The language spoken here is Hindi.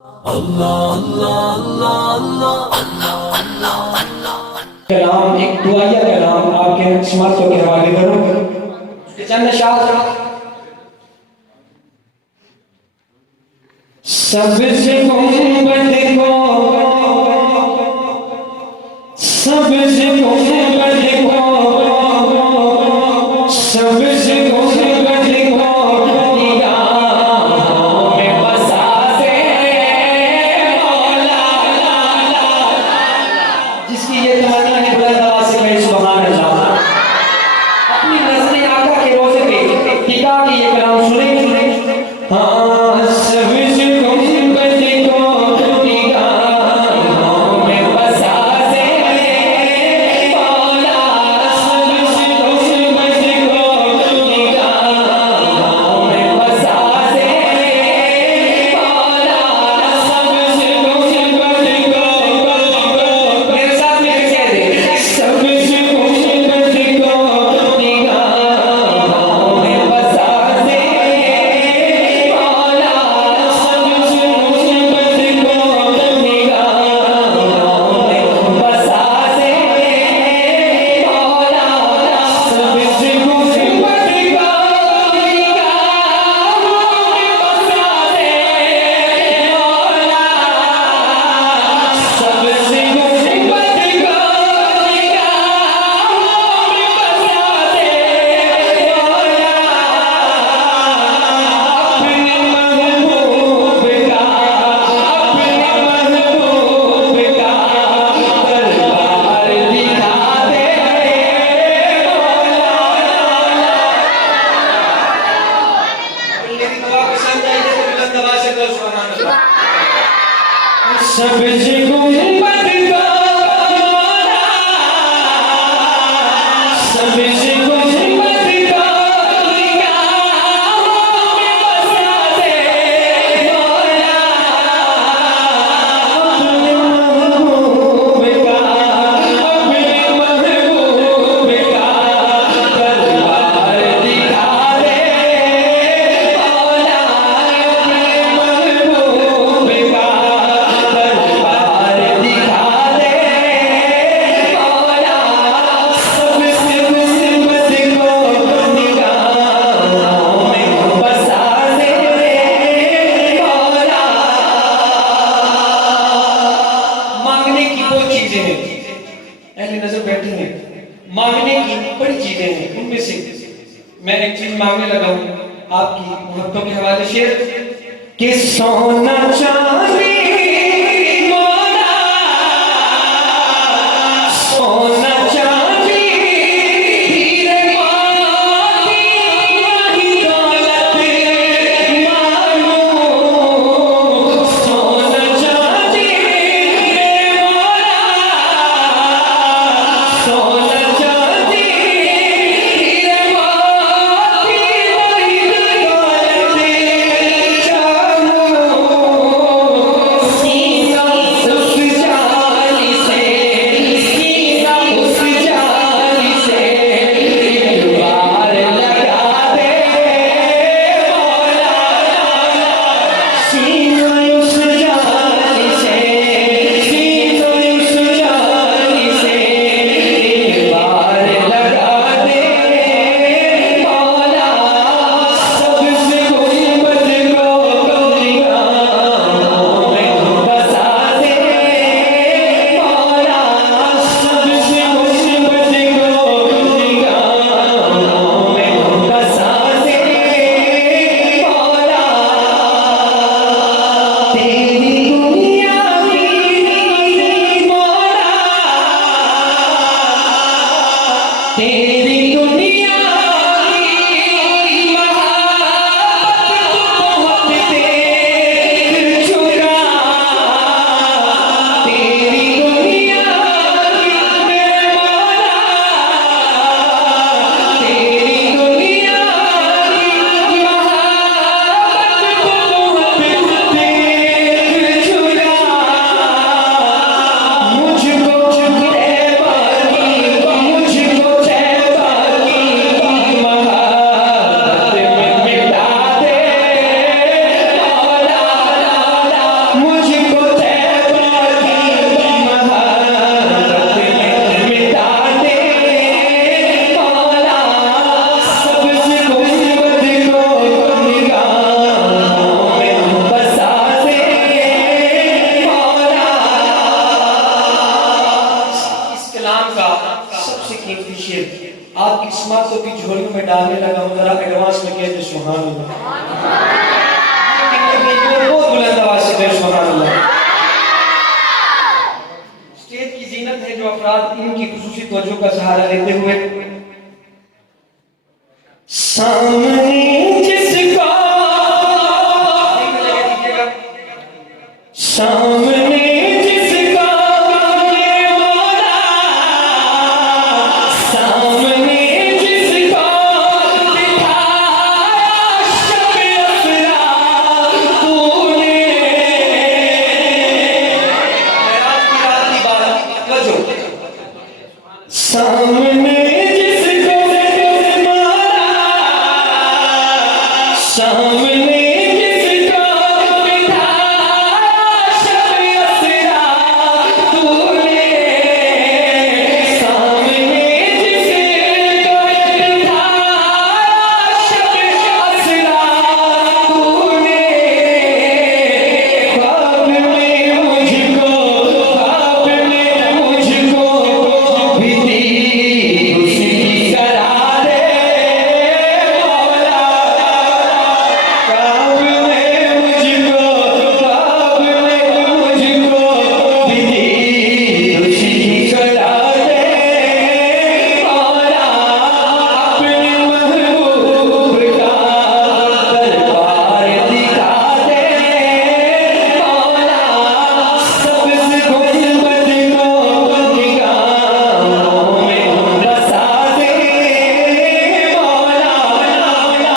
कलाम एक दुआया कलाम आपके समातों के हवाले करूं। चंद शाह सबसे गुंबद को सबसे गुंबद को सबसे गुंबद को निगाहों में बसा दे मौला। जिसकी ये तमन्ना है बुलंद आवाज से कहे सुभान अल्लाह। अपनी नज़रें आका के रोज़े पे टिका के ये कलाम सुने। हाँ मांगने की बड़ी चीजें हैं। उनमें से मैं एक चीज मांगने लगा हूं आपकी मोहब्बतों के हवाले शेर कि सोना चांदी मोना सोना चांदी हीरे मोती वही दौलत मांगो सोना चांदी मोना सोना आपकी स्मारकों की झोलियों में डालने लगा हूँ। जरा एडवांस में कह दे सुभान अल्लाह। बहुत बुलंद आवाज से कहे सुभान अल्लाह। स्टेज की जीनत है जो अफराद इनकी खुसूसी तवज्जो का सहारा लेते हुए सामने जिसका सामने